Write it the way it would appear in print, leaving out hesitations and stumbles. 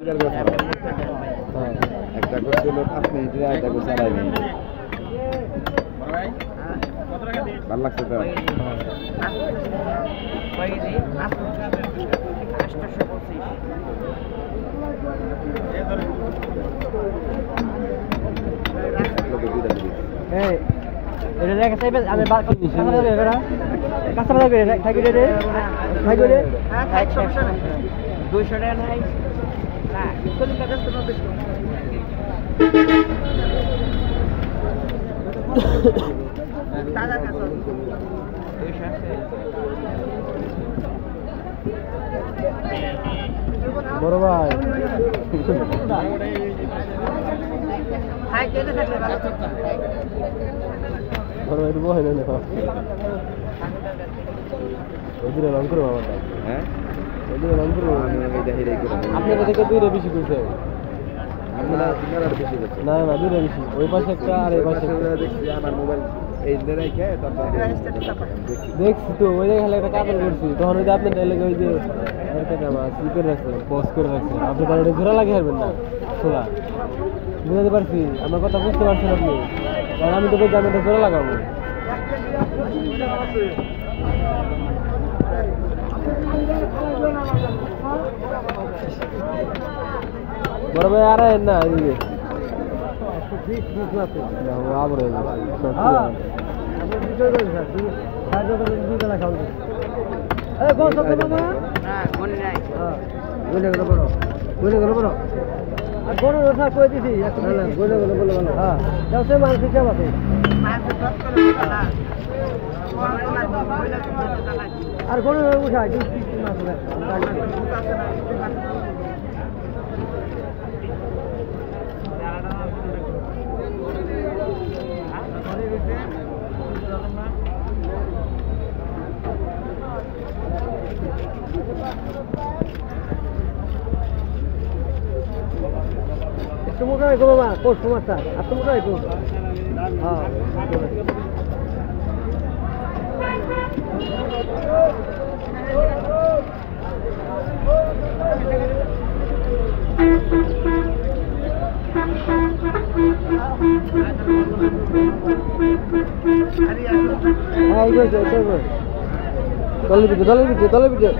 একটা করছে হলো 5 মিনিট, একটা করছে 2.5 মিনিট। ভালো লাগছে তো? এটা দেখা চাইবে আমি কাঁচা বাজার করে থাকি রে থাকি রে 200 টাকা নাই না 40 টাকা তো বেশি তাজা কাঁচা 200 বড় ভাই হাই কেটে থাকলে ভালো বড় ভাই বড় হয় না ওদিকে রং করব আমাদের হ্যাঁ ওদিকে রং করব আমি দেখি রে করে আপনাদের থেকে দুইটা বেশি কইছে আমরা তিনটা বেশি করছে না না দুইটা বেশি ওই পাশে একটা আর এই পাশে একটা দেখছি আমার মোবাইল এই ধরে রেখে তারপর দেখছি তো ওই খালি একটা কাপড় করছি তখন ওই যে আপনার ডায়লগে ওই যে একটা মাছ ই করে রাখছেন পজ করে রাখছেন আপনি তার ওটা জোড়া লাগিয়ে হারবেন না খোলা বুঝতে পারছি আমার কথা বুঝতে পারছেন আপনি কারণ আমি তো বলছি আমি এটা জোড়া লাগাবো বড় ভাই আর না এদিকে আবার আর কোন উঠায় একটু মোটা রেখো বাবা কোষ মাছটা আর তো মোটা রেখো হ্যাঁ দলের পিঠে